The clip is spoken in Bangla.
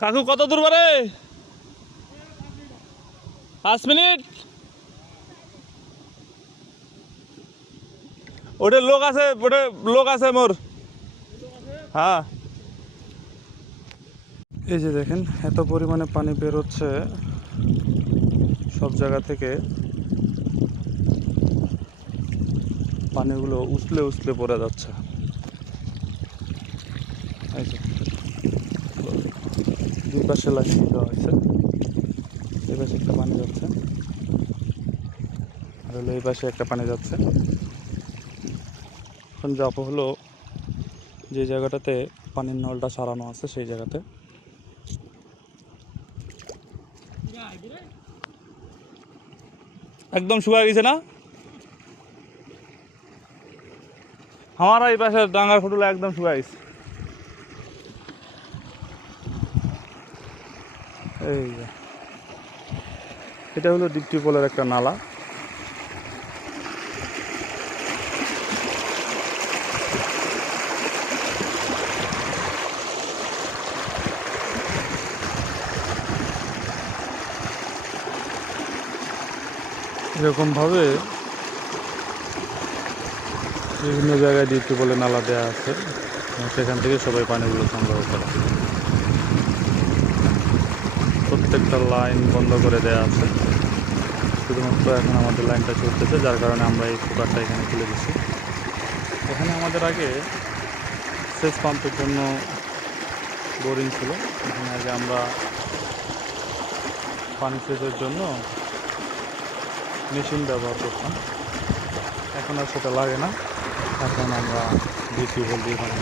কাকু কত দূর বারে? 5 মিনিট। ওটা লোক আছে, ওটা লোক আছে মোর। হ্যাঁ, এই যে দেখেন এত পরিমাণে পানি বের হচ্ছে সব জায়গা থেকে, পানিগুলো উছলে উছলে পড়ে যাচ্ছে। এই যে দুই পাশে লাগিয়ে দেওয়া হয়েছে, এই পাশে একটা পানি যাচ্ছে আর হলো এই পাশে একটা পানি যাচ্ছে। এখন যাবো হলো যে জায়গাটাতে পানির নলটা সারানো আছে সেই জায়গাতে। একদম শুকায় গেছে না? আমার এই পাশে ডাঙ্গার ফুটুলা একদম শুকায় গেছে। এই যে এটা হলো ডিপ টিউবওয়েলের একটা নালা। এরকমভাবে বিভিন্ন জায়গায় ডিপ টিউবওয়েলের নালা দেওয়া আছে, সেখান থেকে সবাই পানিগুলো সংগ্রহ করে। প্রত্যেকটা লাইন বন্ধ করে দেওয়া আছে, শুধুমাত্র এখন আমাদের লাইনটা চলতেছে, যার কারণে আমরা এই কুকারটা এখানে খুলে দিচ্ছি। এখানে আমাদের আগে সেচ পাম্পের জন্য বোরিং ছিল, এখানে আগে আমরা পানি সেচের জন্য মেশিন ব্যবহার করতাম। এখন আর সেটা লাগে না, এখন আমরা ডিপ টিউবওয়েল দিয়ে পানি